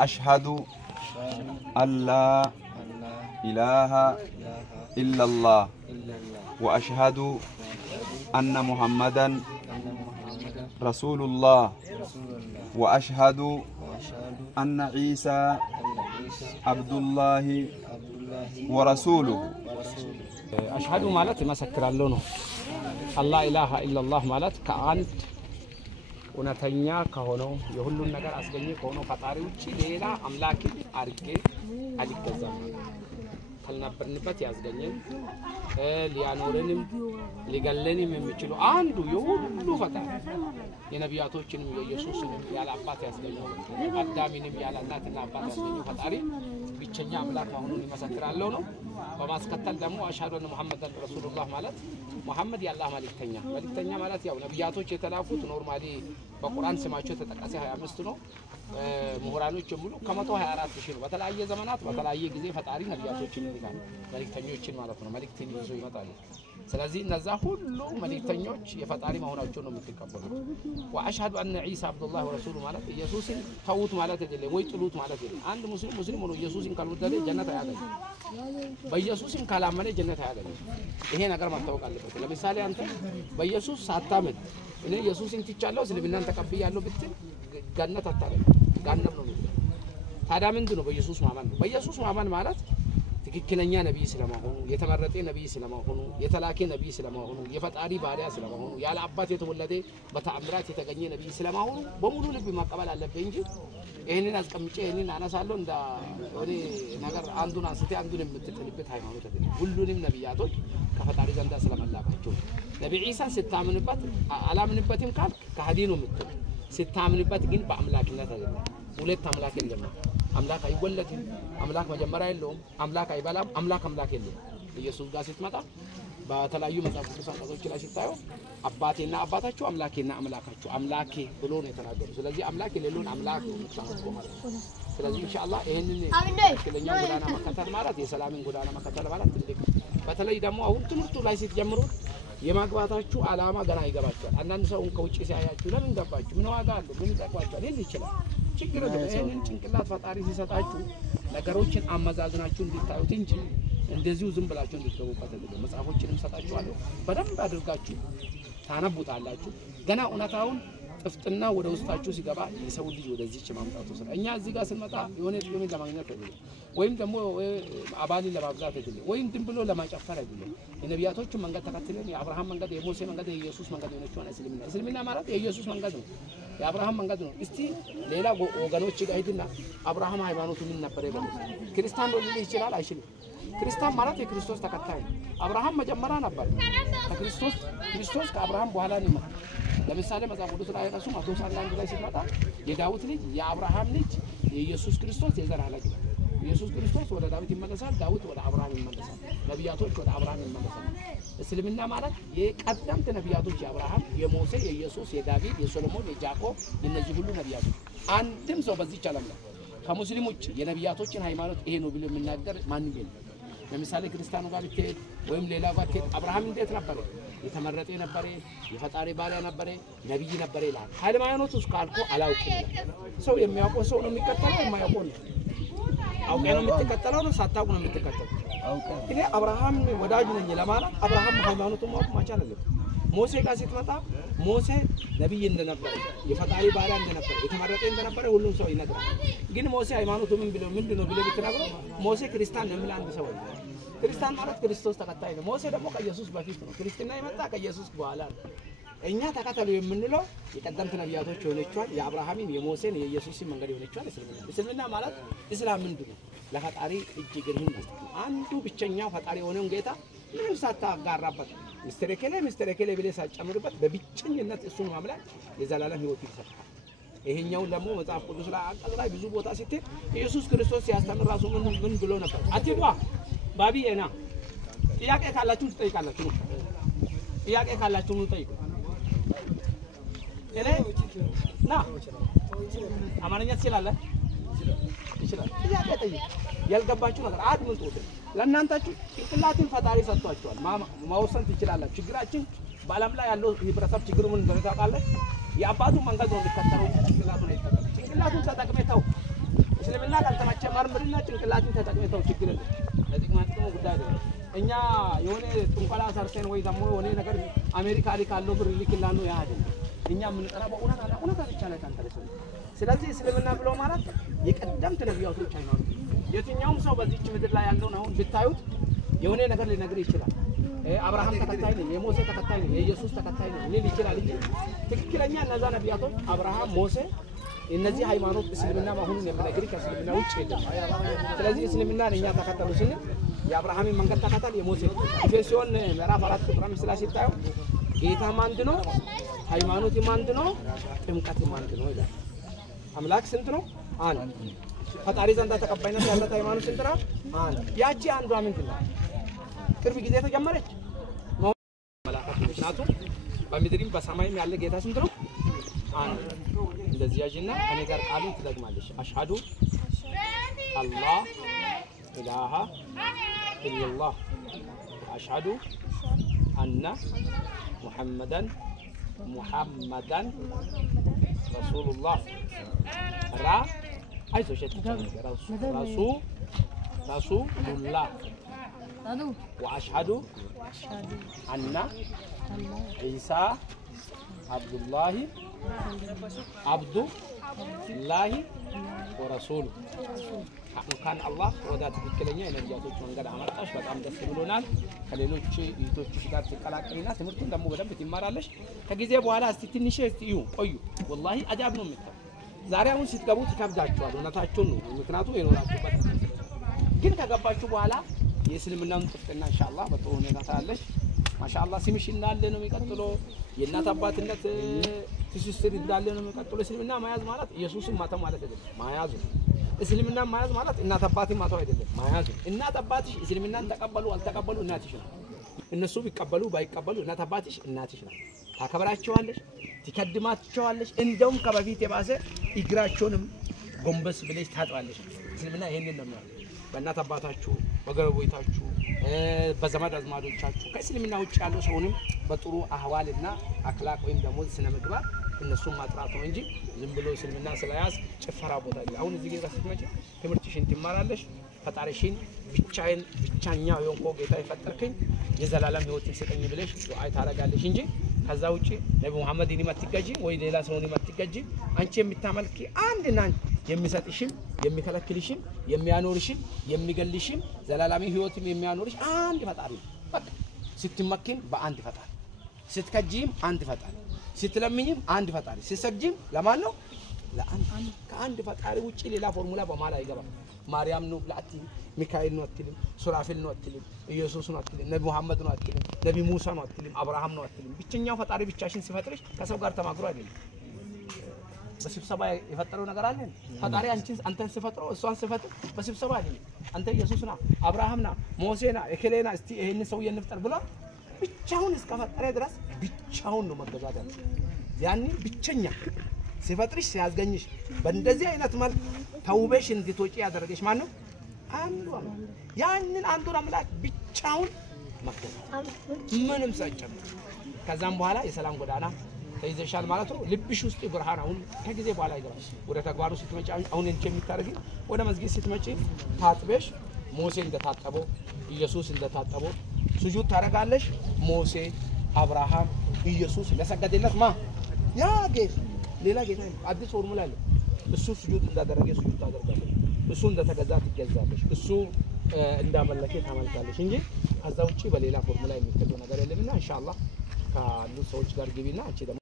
أشهد أن لا إله إلا الله وأشهد أن محمدا رسول الله وأشهد أن عيسى عبد الله ورسوله أشهد مالت مسكر اللونه الله إله إلا الله مالت كأنت ونتنيا كهونو يهلون نجار أسبني كهونو فتاري وشي ليلا أملاكي أرجع عليك الزمان خلنا برنبات يازجنين ليانورنم لجلني من مشلو عنده يهلو فتاري የነቢያቶች ችንም የኢየሱስን ያለ አባት ያስገኘው አዳሚንም ያለ እናትና አባት ያስገኘው ፈጣሪ ብቸኛ አምላክ መሆኑን ይመሰክራለሁ ነው። በማስከተል ደግሞ አሽሃዱ አነ ሙሐመደን ረሱሉላህ ማለት ሙሐመድ የአላህ መልእክተኛ ማለት ያው ነቢያቶች የተላኩት ኖርማሊ በቁርአን ስማቸው ተጠቀሰ 25 ነው። ምሁራኖች ሙሉ ከ124 ሺህ ነው። በተለያየ ዘመናት በተለያየ ጊዜ ፈጣሪ ነቢያቶችን ይልካል መልእክተኞችን ማለት ነው። መልእክትን ይዞ ይመጣሉ። ስለዚህ እነዛ ሁሉ መልእክተኞች የፈጣሪ መሆናቸው ነው የምትቀበሉ። وأشهد أن عيسى عبد الله ورسوله مالك يسوع توت مالك تدلي ويطلوت مالك عند مسلم ونو يسوع كانوا تدلي جنة هذا بيسوع كلام مني جنة هذا إيه نقدر ما نتوقع اللي بتقول مثال أنت بيسوع ساتامد إنه يسوع تيجالو سلبنا أنت كبي يالو بتقول جنة تطلع جنة نو هذا من دونه بيسوع مامان مالك ትክክለኛ ነብይ ስለማሆኑ የተመረጠ ነብይ ስለማሆኑ የተላከ ነብይ ስለማሆኑ የፈጣሪ ባሪያ ስለማሆኑ ያለ አባት የተወለደ በተአምራት የተገኘ ነብይ ስለማሆኑ በሙሉ ልብ ማቀበል አለበት እንጂ ይሄንን አስቀምጬ ይሄንን አነሳለሁ እንደ ወደ ነገር አንዱን አንስቴ አንዱን የምትጥልበት ሃይማኖት አይደለም። ሁሉንም ነብያቶች ከፈጣሪ ዘንድ ስለመላካቸው ነብይ ኢሳን ስታምንበት አላምንበትም ካል ከሃዲ ነው የምትለው። ስታምንበት ግን በአምላክነት አይደለም። ሁለት አምላክ የለም። አምላክ አይወለድም። አምላክ መጀመሪያ የለውም። አምላክ አይበላም። አምላክ የለውም። ኢየሱስ ጋር ስትመጣ በተለያዩ መጽሐፍ ቅዱስ አንቀጾች ላይ ሲታዩ አባቴና አባታችሁ አምላኬና አምላካችሁ አምላኬ ብሎ ነው የተናገሩት። ስለዚህ አምላክ የሌለውን አምላክ ነው የሚታወቀው ማለት ነው። ስለዚህ ኢንሻአላህ ይሄንን ትክክለኛው ጎዳና መከተል ማለት የሰላምን ጎዳና መከተል ማለት ትልቅ በተለይ ደግሞ አሁን ትምህርቱ ላይ ስትጀምሩ የማግባታችሁ አላማ ገና ይገባችኋል። አንዳንድ ሰው ከውጪ ሲያያችሁ ለምን ገባችሁ ምን ዋጋ አለው ምን ይጠቅማችኋል ሊል ይችላል። ችግር ነው። ይሄንን ጭንቅላት ፈጣሪ ሲሰጣችሁ ነገሮችን አመዛዝናችሁ እንድታዩት እንጂ እንደዚሁ ዝም ብላችሁ እንድትገቡበት አይደለም። መጽሐፎችንም ሰጣችኋለሁ በደንብ አድርጋችሁ ታነቡታላችሁ። ገና እውነታውን ጥፍጥና ወደ ውስጣችሁ ሲገባ የሰው ልጅ ወደዚህ ማምጣቱ ስለ እኛ እዚህ ጋር ስንመጣ የሆነ ጥቅም ለማግኘት አይደለም፣ ወይም ደግሞ አባልን ለማብዛት አይደለም፣ ወይም ድም ብሎ ለማጨፈር አይደለም። የነቢያቶቹን መንገድ ተከትለን የአብርሃም መንገድ፣ የሙሴ መንገድ፣ የኢየሱስ መንገድ የሆነችው እስልምና ማለት የኢየሱስ መንገድ ነው፣ የአብርሃም መንገድ ነው። እስቲ ሌላ ወገኖች ጋር ሄድና አብርሃም ሃይማኖቱ ምን ነበር ይባላል? ክርስቲያን ሊል ይችላል አይችልም? ክርስቲያን ማለት የክርስቶስ ተከታይ ነው። አብርሃም መጀመሪያ ነበር ክርስቶስ ከአብርሃም በኋላ ነው የመጣው። ለምሳሌ መጽሐፍ ቅዱስ ላይ ራሱ ማቴዎስ 1 ላይ ሲመጣ የዳዊት ልጅ የአብርሃም ልጅ የኢየሱስ ክርስቶስ የዘር ሐረግ ነው። ኢየሱስ ክርስቶስ ወደ ዳዊት ይመለሳል፣ ዳዊት ወደ አብርሃም ይመለሳል፣ ነቢያቶች ወደ አብርሃም ይመለሳሉ። እስልምና ማለት የቀደምት ነቢያቶች የአብርሃም፣ የሙሴ፣ የኢየሱስ፣ የዳዊት፣ የሶሎሞን፣ የጃኮብ እነዚህ ሁሉ ነቢያቶች አንድም ሰው በዚህ ዓለም ላይ ከሙስሊም ውጭ የነቢያቶችን ሃይማኖት ይሄ ነው ብሎ የሚናገር ማንም የለም። ለምሳሌ ክርስቲያኑ ጋር ብትሄድ ወይም ሌላ ጋር ብትሄድ አብርሃም እንዴት ነበር? የተመረጠ ነበር፣ የፈጣሪ ባሪያ ነበር፣ ነብይ ነበር ይላል። ሃይማኖት ውስጥ ካልኩ አላውቅም ይላል። ሰው የሚያውቀው ሰው ነው የሚከተለው፣ የማያውቀው ነው አውቀው ነው የምትከተለው ነው ሳታውቁ ነው የምትከተለው። እኔ አብርሃም ወዳጅ ነኝ ለማለት አብርሃም ሃይማኖቱን ማወቅ መቻል አለበት። ሙሴ ጋር ስትመጣ ሙሴ ነብይ እንደነበር፣ የፈጣሪ ባሪያ እንደነበር፣ የተመረጠ እንደነበር ሁሉም ሰው ይነግራል። ግን ሙሴ ሃይማኖቱ ምንድነው ብሎ ብትነግረው ሙሴ ክርስቲያን ነው የሚል አንድ ሰው ነው። ክርስቲያን ማለት ክርስቶስ ተከታይ ነው። ሙሴ ደግሞ ከኢየሱስ በፊት ነው። ክርስትና የመጣ ከኢየሱስ በኋላ ነው። እኛ ተከተሉ የምንለው የቀደምት ነቢያቶች የሆነችዋል የአብርሃምን፣ የሙሴን፣ የኢየሱስን መንገድ የሆነችዋል እስልምና ማለት እስላም ምንድነው? ለፈጣሪ እጅ እግርህን መስጠት ነው። አንዱ ብቸኛው ፈጣሪ የሆነውን ጌታ ምንም ሳታጋራበት ሚስተረከለ ብለህ ሳትጨምርበት በብቸኝነት እሱን ማምለክ የዘላለም ሕይወት ይሰጣል። ይሄኛው ደግሞ መጽሐፍ ቅዱስ ላይ አንቀጽ ላይ ብዙ ቦታ ሲተህ ኢየሱስ ክርስቶስ ሲያስተምር ራሱ ምን ብሎ ነበር? አትዷ ባቢዬና ጥያቄ ካላችሁ ትጠይቃላችሁ። ጥያቄ ካላችሁ ነው ጠይቁ። እኔ ና አማርኛ ትችላለህ? ይችላል። ጥያቄ ጠይቁ። ያልገባችሁ ነገር አድምጡ። ለእናንተችሁ ጭንቅላትን ፈጣሪ ሰጥቷችኋል። ማወሰን ትችላላችሁ። ችግራችን በዓለም ላይ ያለው ህብረተሰብ ችግሩ ምን እንደሆነ ታውቃለህ? የአባቱ መንገድ ነው የሚከተለው ጭንቅላቱ ነው። ጭንቅላቱን ተጠቅመው እስልምና ካልተመቸ ማርምርና ጭንቅላቱን ተጠቅመው ችግር የለም ለጥቅማጥቅሙ ጉዳይ አይደለም እኛ የሆነ ጥንቆላ ሰርተን ወይ ደግሞ የሆነ ነገር አሜሪካ ላይ ካለው ብር ይልክላሉ ያ አይደለም እኛ ምን ቀራበው ኡናታ ብቻ ላይ ካንተለሰ ስለዚህ እስልምና ብሎ ማለት የቀደምት ነብያቶች ሃይማኖት የትኛውም ሰው በዚህች ምድር ላይ ያለው ነው ብታዩት የሆነ ነገር ሊነግር ይችላል አብርሃም ተከታይ ነው የሞሴ ተከታይ ነው የኢየሱስ ተከታይ ነው ሊል ይችላል እንጂ ትክክለኛ እነዛ ነብያቶች አብርሃም ሞሴ እነዚህ ሃይማኖት እስልምና ማሁን የሚነግር ከእስልምና ውጭ የለም ስለዚህ እስልምና እኛ ተከተሉ ሲል የአብርሃምን መንገድ ተከተል የሞሴ ኤፌሶን ምዕራፍ 4 ቁጥር 5 ላይ ሲታዩ ጌታ ማንድ ነው ሃይማኖት ማንድ ነው ጥምቀት ማንድ ነው ይላል አምላክ ስንት ነው አንድ ፈጣሪ ዘንድ ተቀባይነት ያለው ሃይማኖት ስንት ነው አንድ ያቺ አንዷ ምንድነው ቅርብ ጊዜ ተጀመረች መላእክት ምክንያቱ በምድርም በሰማይም ያለ ጌታ ስንት ነው አንድ እንደዚህ ያጅና እኔ ጋር ቃሉን ትደግማለሽ አሽሃዱ አላህ ኢላሃ ኢላላህ አሽሃዱ አነ ሙሐመዳን ረሱሉላህ ራ አይዞሽ ረሱሉላህ وأشهد أن عيسى عبد الله ورسوله كان الله ودات بكلنيا نبياتوች መንገድ አመጣሽ በጣም ደስ ብሎናል ከሌሎች ይቶችሽ ጋር ተቀላቀይና ትምህርቱን ደግሞ በደንብ ትማራለሽ ከጊዜ በኋላ እስቲ ትንሽ እስቲ ቆዩ والله አጃብ ነው የምትለው ዛሬ አሁን ስትገቡ ትከብዳችኋል እውነታችሁን ነው ምክንያቱም የኖራችሁበት ግን ከገባችሁ በኋላ የእስልምናን ጥፍጥና ኢንሻአላህ በጥሩ ሁኔታ ታያለሽ ማሻአላህ ስምሽ እንዳለ ነው የሚቀጥለው የእናት አባትነት ትስስር እንዳለ ነው የሚቀጥለው እስልምና ማያዝ ማለት ኢየሱስን ማተም ማለት አይደለም ማያዙ እስልምና ማያዝ ማለት እናት አባትን ማተው አይደለም ማያዙ እናት አባትሽ እስልምናን ተቀበሉ አልተቀበሉ እናትሽ ነው እነሱ ቢቀበሉ ባይቀበሉ እናት አባትሽ እናትሽ ነው ታከብራቸዋለሽ ትከድማቸዋለሽ እንደውም ከበፊት የባሰ እግራቸውንም ጎንበስ ብለሽ ታጥባለሽ እስልምና ይሄንን ነው የሚያለው በእናት አባታችሁ በገረቦይታችሁ በዘመድ አዝማዶቻችሁ ከእስልምና ውጭ ያለው ሰውንም በጥሩ አህዋልና አክላቅ ወይም ደግሞ ስነ ምግባር እነሱን ማጥራት ነው እንጂ ዝም ብሎ እስልምና ስለያዝ ጭፈራ ቦታ አይደለም አሁን እዚህ ጋር ስትመጪ ትምህርትሽን ትማራለሽ ፈጣሪሽን ብቻኛው የሆንኮ ጌታ ይፈጠርከኝ የዘላለም ህይወትን ስጠኝ ብለሽ ዱዓ ታረጋለሽ እንጂ ከዛ ውጪ ነብዩ መሐመድን ይመትገጂ ወይ ሌላ ሰውን ይመትገጂ አንቺ የምታመልኪ አንድና የሚሰጥሽም የሚከለክልሽም የሚያኖርሽም የሚገልሽም ዘላላሚ ህይወትም የሚያኖርሽ አንድ ፈጣሪ በቃ ስትመኪን በአንድ ፈጣሪ ስትከጂም አንድ ፈጣሪ ስትለምኝም አንድ ፈጣሪ ስትሰግጂም ለማን ነው ለአንድ ከአንድ ፈጣሪ ውጪ ሌላ ፎርሙላ በማላ አይገባም ማርያም ነው ለአቲ ሚካኤል ነው አትልም ሱራፌል ነው አትልም ኢየሱስ ነው አትልም ነብዩ መሐመድ ነው አትልም ነብዩ ሙሳ ነው አትልም አብርሃም ነው አትልም ብቸኛው ፈጣሪ ብቻሽን ሲፈጥርሽ ከሰው ጋር ተማክሮ አይደለም በስብሰባ የፈጠረው ነገር አለ ፈጣሪ አንተን ሲፈጥረው እሷን ሲፈጥር በስብሰባ አይደለም አንተ ኢየሱስና አብርሃምና ሞሴና እከሌና እስቲ ይሄን ሰው የንፍጠር ብሎ ብቻውን እስከፈጠረ ድረስ ብቻውን ነው መገዛት ያኔ ብቸኛ ሲፈጥርሽ ሲያዝገኝሽ በእንደዚህ አይነት መልክ ተውበሽ እንድትወጪ ያደረገሽ ማን ነው አንዱ ያንን አንዱን አምላክ ብቻውን መገዛት ምንም ሳይጨምር ከዛም በኋላ የሰላም ጎዳና ተይዘሻል ማለት ነው ልብሽ ውስጥ ብርሃን አሁን ከጊዜ በኋላ ይገባል ወደ ተግባሩ ስትመጪ አሁን እንቺ የሚታረጊ ወደ መስጊድ ስትመጪ ታጥበሽ ሞሴ እንደታጠበው ኢየሱስ እንደታጠበው ስጁድ ታረጋለሽ ሞሴ አብርሃም ኢየሱስ ለሰገደለት ያ ጌታ ሌላ ጌታ አዲስ ፎርሙላ አለ እሱ ስጁድ እንዳደረገ ስጁድ ታደርጋለሽ እሱ እንደተገዛ ትገዛለሽ እሱ እንዳመለከ ታመልካለሽ እንጂ ከዛ ውጪ በሌላ ፎርሙላ የሚከተለው ነገር የለምና ኢንሻአላህ ካሉ ሰዎች ጋር ግቢና አንቺ